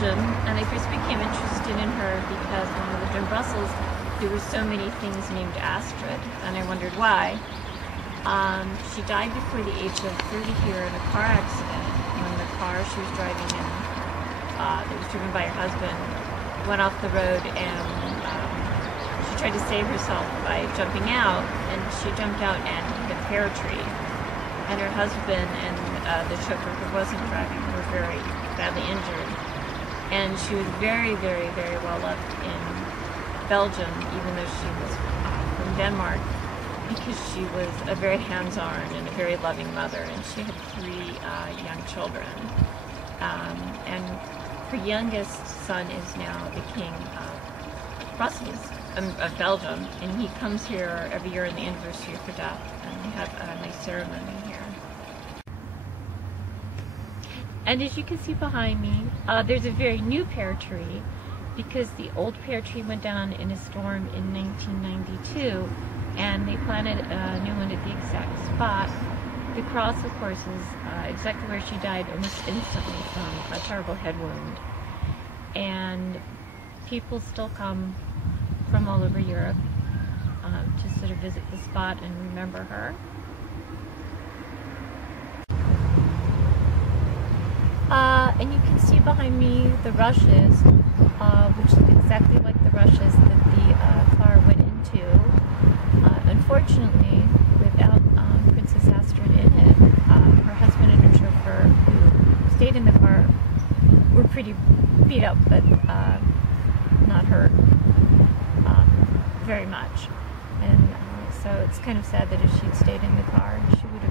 Belgium, and I first became interested in her because when I lived in Brussels, there were so many things named Astrid, and I wondered why. She died before the age of 30 here in a car accident when the car she was driving in, that was driven by her husband, went off the road, and she tried to save herself by jumping out, and she jumped out and hit a pear tree. And her husband and the chauffeur who wasn't driving were very badly injured. And she was very, very, very well loved in Belgium, even though she was from Denmark, because she was a very hands-on and a very loving mother, and she had 3 young children. And her youngest son is now the King of Belgium, and he comes here every year on the anniversary of her death, and we have a nice ceremony here. And as you can see behind me, there's a very new pear tree, because the old pear tree went down in a storm in 1992, and they planted a new one at the exact spot. The cross, of course, is exactly where she died almost instantly from a terrible head wound. And people still come from all over Europe to sort of visit the spot and remember her. And you can see behind me the rushes, which look exactly like the rushes that the car went into. Unfortunately, without Princess Astrid in it, her husband and her chauffeur who stayed in the car were pretty beat up, but not hurt very much. And so it's kind of sad that if she'd stayed in the car, she would have